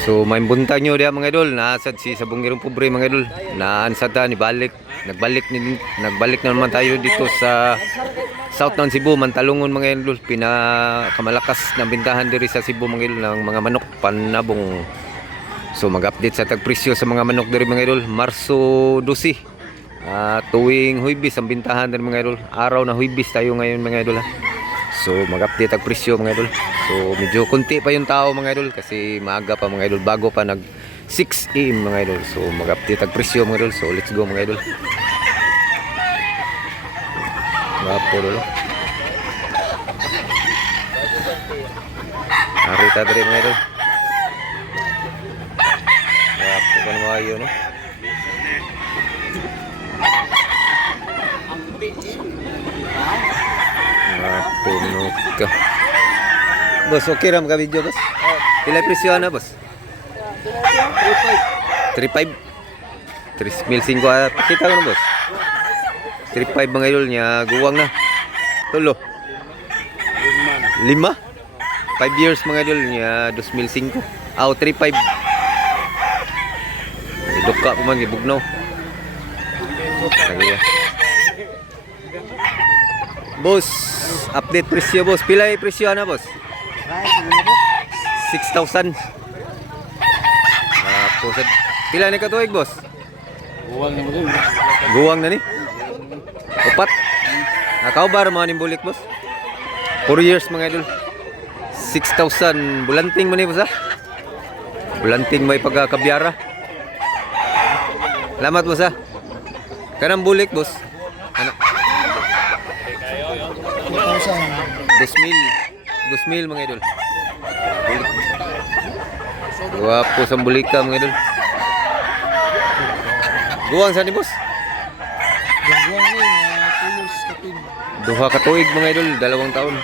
So may buntag nyo diya mga idol, naasad si Sabongirong Pobre mga idol. Naansad ta ni balik, nagbalik na naman tayo dito sa South ng Cebu, Mantalungon mga idol. Pinakamalakas na bintahan diri sa Cebu mga idol ng mga manok panabong. So mag-update sa tagpresyo sa mga manok diri mga idol. Marso 12. Tuwing Huwebes ang bintahan diri mga idol. Araw na Huwebes tayo ngayon mga idol ha. So mag-update ang presyo mga idol. So medyo kunti pa yung tao mga idol kasi maaga pa mga idol, bago pa nag 6 AM mga idol. So mag-update ang presyo mga idol. So let's go mga idol. Wapo dulu. Arita diri mga idol. Wapo kan mayo no. Puno ka. Bos, okay ram ka video, bos? Pila presyo na, bos? 3.5. 3.5 pakita ko na, bos. 3.5 mga idol niya, guwang na. Tulo. 5. 5 years mga idol niya, 2005. 3.5. Duka pa man, ibugnaw. Sige ya. Bos, update presyo bos. Pila yung presyo na bos? 6,000. Pila na katuig bos? Guwang na ni? Upat? Nakaubar mga nimbulik bos? 4 years mga idol. 6,000. Bulanting mo ni bos ha? Bulanting may pagkakabyara. Salamat bos ha? Kanang bulik bos? Ano? 2,000 mga idol. Guwapo sa bulika mga idol. Guwang sa ni boss? Guwang ni tulos kapin. Duha ka tuig mga idol, 2 taon.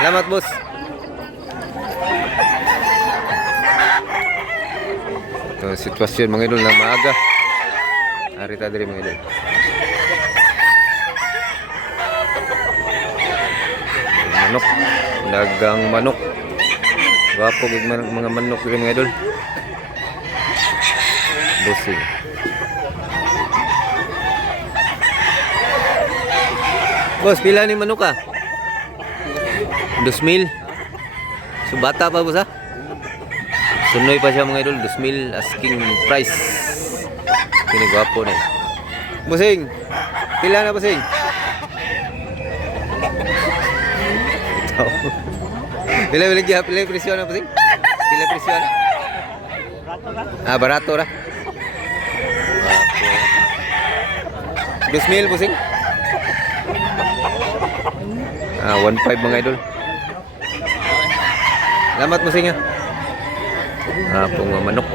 Salamat boss. Ito sitwasyon mga idol na maaga. Arita diri mga idol. Manok, dagang manok. Gwapo gid mga manok diri mga idol. Busing. Boss, pila ni manok ka? 2,000. So bata pa boss ha? Sunoy pa siya mga idol, 2,000 asking price. Kini gwapo na. Busing. Pila na busing? Pila presyo na pasing? Pila presyo na? Barato ra. 2,000 pasing? 1.5 mga idol. Salamat pasing ha. Pong manok.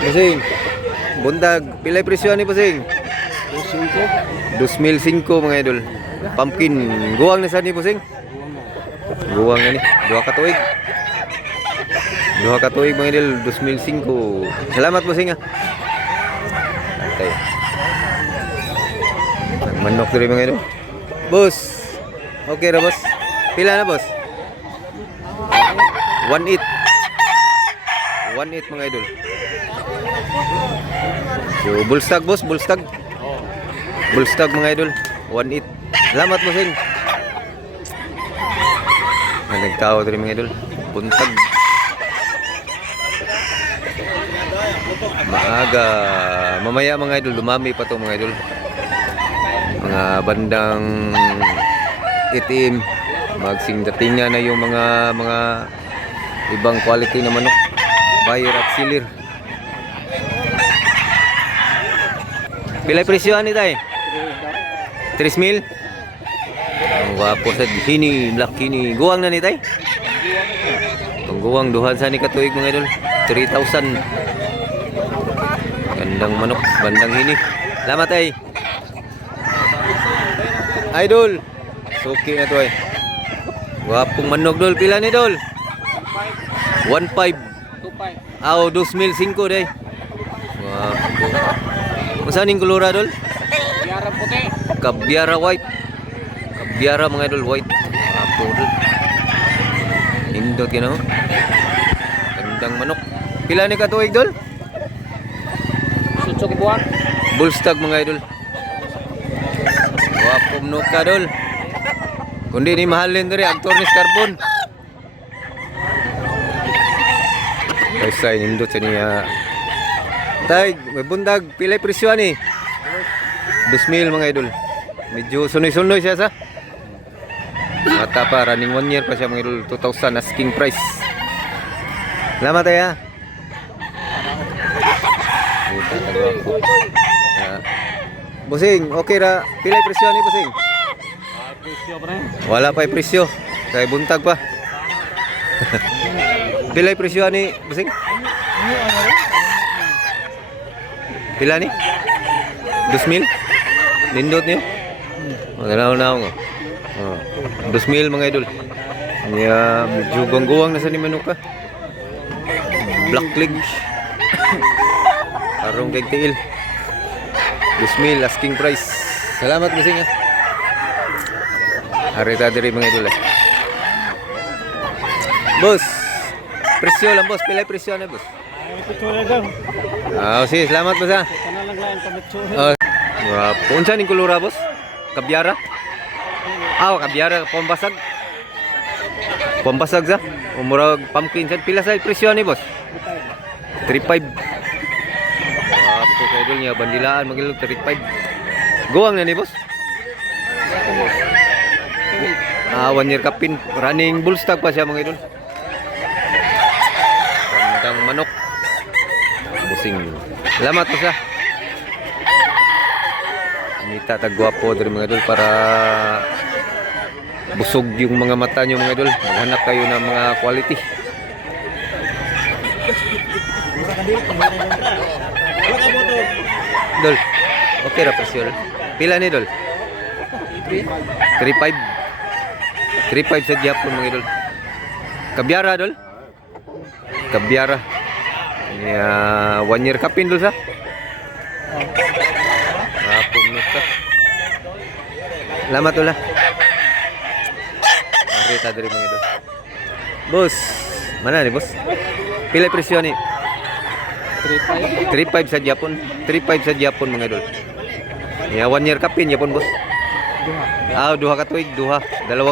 Pasing. Buntag, pila presyo ni pasing? 2,005 mga idol. Pumpkin, guwang na sa ni pusing. Guwang na ni, 2 ka tuig. 2 ka tuig mga idol, 2,005. Salamat pusing ha. Okay. Manok diri mga idol. Boss. Okay ra boss. Pila na boss? 1.8. 1.8 mga idol. So bulstag boss, bulstag. Bulstag mga idol, 1.8. Salamat mo sing. Nagtao diri mga idol. Buntag. Maaga. Mamaya mga idol, dumami pa to mga idol. Mga bandang itim. Magsing datingan na yung mga ibang quality na manok. Bayer at silir. Pilay presyohan ni tay? 3,000? Ang wapo sa hini, black hini. Guwang na ni tay? Ang guwang, duhan sa ni katuig mga idol. 3,000. Gandang manok, bandang hini. Salamat tay. Idol. Suki na to ay. Wapong manok dol. Pila ni dol? 1.5. 2,005 day. Wapo. Saan yung kulura dol? Biara puti. Kabyara white. Kabyara mga idol white. Wapo dol. Nindot gino. Gandang manok. Pila ni katuig dol? Sutsok ibuak. Bullstag mga idol. Wapom no ka dol. Kundi ni mahalin diri aktor ni Carbon. Kaysa nindot sa niya. Tay, may bundag pilay presyo ani. 2,000 mga idol. Medyo sunoy-sunoy siya sa. Mata pa, running 1 year pa siya mga idol. 2,000 asking price. Salamat tayo. Busing, okay ra. Pilay presyo ni Busing? Presyo pa rin. Wala pa presyo. Kay buntag pa. Pilay presyo ni Busing? Pila ni? 2,000? Nindot niyo? Tanaw-naw nga. 2,000 mga idol. Niya, medyo gawang-gawang na sa ni Manuka. Black leg. Arong kay tiil. 2,000 asking price. Salamat Busing ha. Arita diri mga idol. Boss. Presyo lang boss, pilay presyo na boss. Sige, salamat boss ha. Kana lang lain pamitsyo. Unsa ning kulura boss? Kabyara? Kabyara pambasag. Pambasag sa? Umurag pumpkin sa pila sa presyo ni boss? 3.5. Wapo kay idol niya bandilaan magilog 3.5. Guwang na ni boss? 1 year kapin, running bullstag pa siya mga idol. Gandang manok. Busing. Salamat po siya. Nita tagwapo dari mga idol para busog yung mga mata nyo mga idol. Maghanap kayo ng mga quality. Dol, okay ra presyo. Pila ni Dol? 3.5. 3.5 sa Japon mga idol. Kabyara Dol? Kabyara. 1 year kapin Dol sa? Salamat ulah. Arita dari mga idol. Boss, mana ni boss? Pila presyo ni? 3.5 sa Japon. 3.5 sa Japon mga idol. 1 year kapin Japon boss. Duha ka tuig, 2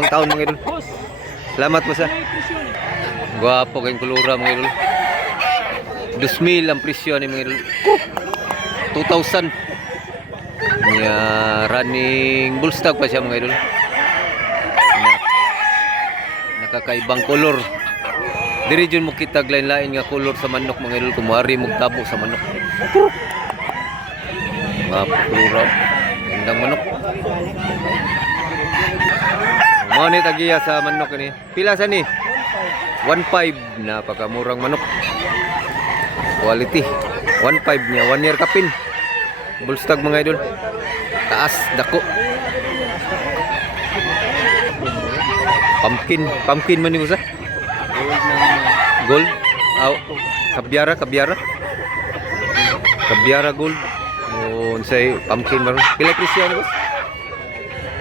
taon mga idol. Salamat boss ha. Guwapo kayong kulura mga idol. 2,000 ang presyo ni mga idol. 2,000. Running bullstag pa siya mga idol. Nakakaibang kolor. Diri jud mo kita lain-lain nga kolor sa manok mga idol, kumari mo tabo sa manok. Mapulura. Gandang manok. Mo ni tagiya sa manok ni. Pila sa ni? 1.5, napakamurang manok. Quality. 1.5 niya, 1 year kapin. Bullstag mga idol. Taas, dako. Pumpkin man ni usa. Gold. Kabyara. Kabyara gold. Unsay pumpkin maron. Pila presyo ni boss?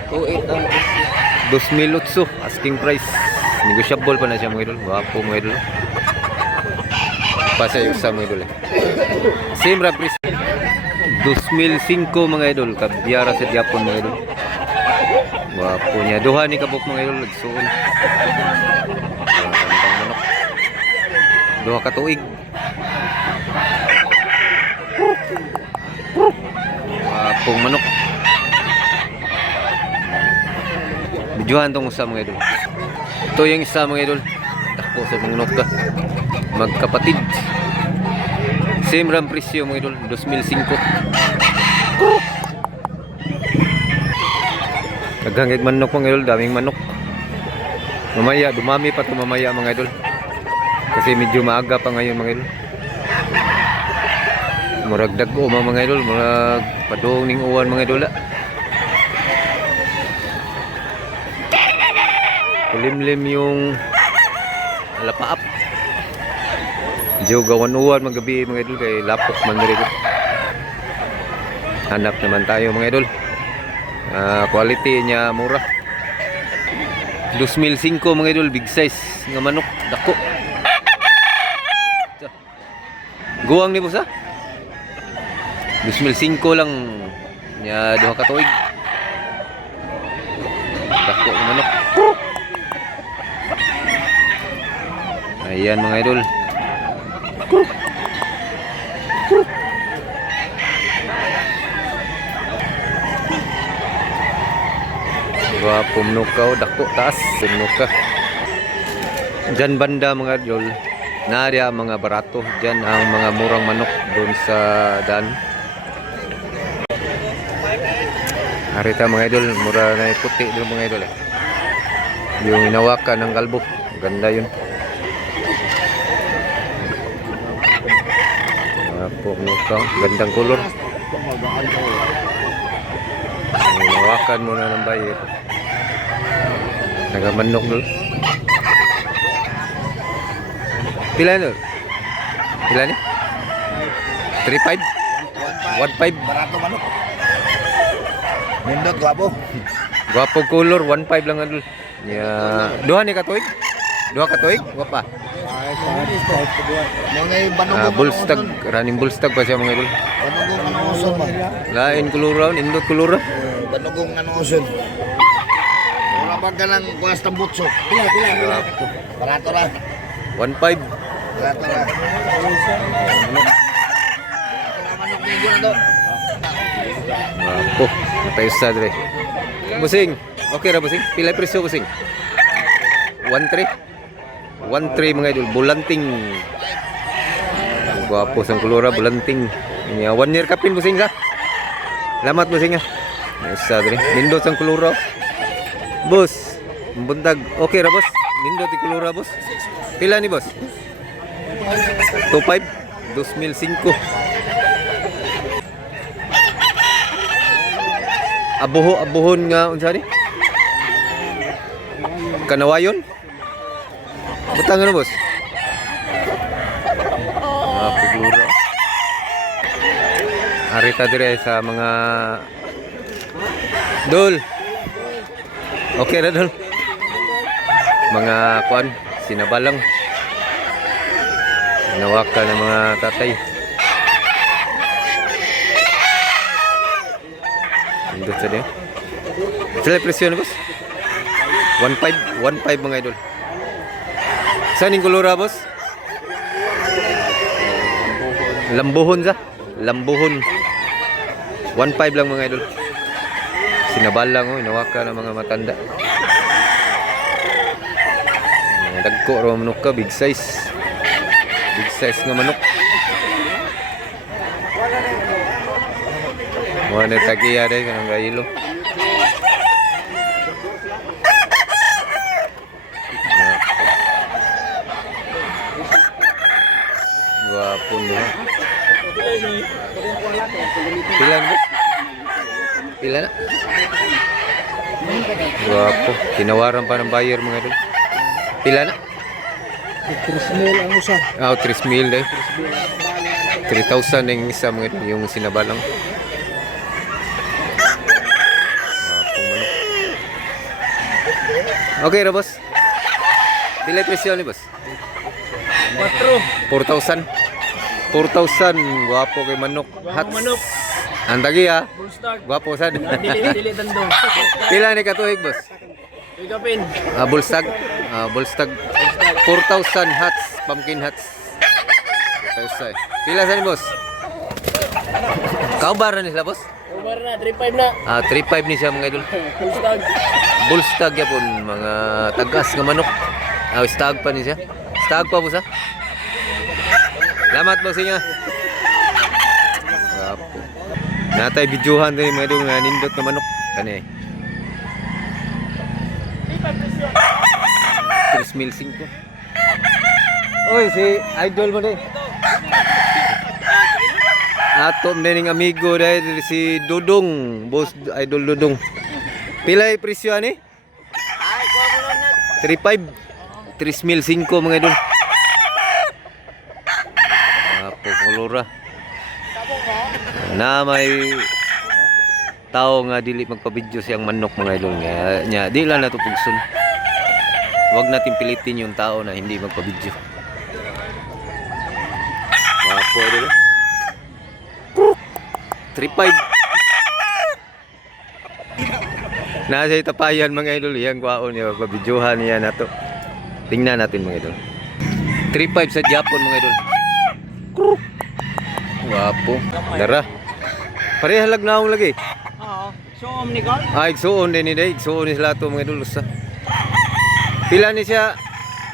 2.8 ang presyo. 2,008 asking price. Negotiable pa na siya mga idol. Wapo mga idol. Pasay usa mga idol. Same ra presyo. 2,005 mga idol. Kabyara sa Japon mga idol. Wapo niya. Duha ni kabuk mga idol. Nagsuon. Gandang manok. Duha ka tuig. Wapong manok. Bidyuhan tong usa mga idol. Ito yung isa mga idol. Tako sa manok ka. Magkapatid. Same ram presyo mga idol. 2,005. Naghangit manok mga idol. Daming manok. Mamaya, dumami pa ito mamaya mga idol. Kasi medyo maaga pa ngayon mga idol. Murag dago mga idol. Murag padong ning uwan mga idol. Kulimlim yung lapaap. Medyo gawan uwan magabi mga idol. Kay lapok man rin. Hanap naman tayo mga idol. Quality niya mura. 2005 mga idol, big size nga manok, dako. Guwang ni boss ha? 2005 lang nya duha ka tuig. Dako nga manok. Ayan mga idol. Gwapo mnuka, dako taas mnuka. Diyan banda mga idol, naria mga barato. Diyan ang mga murang manok doon sa daan. Arita mga idol, mura na puti doon mga idol. Yung inawakan ng kalbo, ganda yun. Gwapo mnuka, gandang kulor. Inawakan mo na ng bayit. Nagamanok dulu. Pila ni? Pila ni? 35? 15? Barato manok. Nindot gwapo. Gwapo color 15 lang adul. Ya, duha ni katuig. Duha katuig, gwapa. Mga banugong Bullstag, running bullstag pa siya mga idol. Banugong ano uson man. Lain kulura, indot kulura. Banugong ano uson. Wala ba ka ng kuwas tambutso? Pila. Barato ra. 15. Barato ra. Manok minggu na to. Gwapo, matay sa dire. Busing. Okay ra busing. Pila presyo busing? 13. 13 mga idol, bulanting. Gwapo sang kulura, bulanting. Nya 1 year kapin busing sa. Lamat busing ha. Sa dire. Nindot sang kulura. Boss, buntag. Okay ra boss. Nindot ti kulura boss. Pila ni boss? 25 2005. Abuhon nga unsa ni? Kanawayon? Butang ano boss? Figura. Arita dire sa mga Dol. Okay na dol. Mga kuan, sinabalang. Nawakan ng mga tatay. Indot sa diyan. Sila presyo na boss? 15 mga idol. Saan yung kulura boss? Lambuhon sa? Lambuhon. 15 lang mga idol. Sinabalang oh, inawaka ng mga matanda. Dagko raw manok ka, big size. Big size nga manok. Wala tagiya dahil kanang gayilo. Gwapo niya. Pila na? Pila na? Gwapo. Tinawaran pa ng buyer mga idol. Pila na? 3,000 ang usa. 3,000 dahil. 3,000 na yung isa mga idol, yung sinabalang. Gwapo manok. Okay ra boss. Pila presyo ni boss? 4,000. 4,000. Gwapo kay manok. Hats. Manok. Ang tagi ha. Bullstag. Gwapo sad. Dili tandong. Pila ni katuig boss? Igapin. Bullstag. Bullstag. 4,000 hats. Pumpkin hats. Tausay. Pila sa ni boss? Kaubaran ni sila boss? Umar na 35 na. 3,500 ni siya mga idol. Bullstag. Bullstag yapon. Mga tagas nga manok. Stag pa ni siya. Stag pa boss ha. Salamat boss niya. Gwapo. Natay videohan din mga idol nga nindot nga manok. Kani. 3,500. Oy, si idol mo din. Ato din amigo dahil si Dudong, boss idol Dudong. Pila yung presyo ani? 3,500. 3,500 mga idol. Kolora. Na may tao nga dili magpa-video siyang manok mga idol nga. Nya di lang nato pugson. Huwag natin pilitin yung tao na hindi magpa-video. Wapo idol. 3.5. Nasa itapayan mga idol, yan kwaon niya, pabidyohan niya na to. Tingnan natin mga idol. 3.5 sa Japon mga idol. Wapo. Dara. Parehalag na akong lagi. Oo. So, Omnicol? Ay, igsuon din ni Day. Igsuon ni sila to mga idol. Usa. Pila ni siya,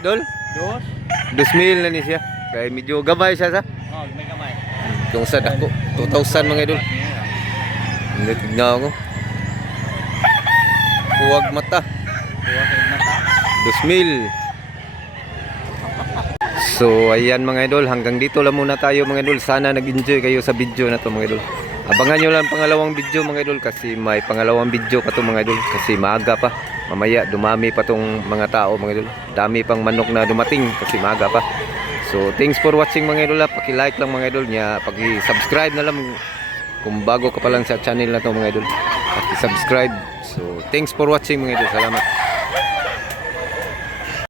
Dol? Dos? 2,000 na ni siya. Kaya medyo gabay siya sa. Oo, may kamay. Kung sa dako. 2,000 mga idol. Hindi tignan ako. Huwag mata. Huwag kayo mata. 2,000. So ayan mga idol, hanggang dito lang muna tayo mga idol. Sana nag-enjoy kayo sa video na to mga idol. Abangan nyo lang pangalawang video mga idol, kasi may pangalawang video pa to mga idol, kasi maaga pa. Mamaya dumami pa tong mga tao mga idol. Dami pang manok na dumating kasi maaga pa. So thanks for watching mga idol. Paki-like lang mga idol niya, paki-subscribe na lang kung bago ka pa lang sa channel na to mga idol. Paki-subscribe. So thanks for watching mga idol. Salamat.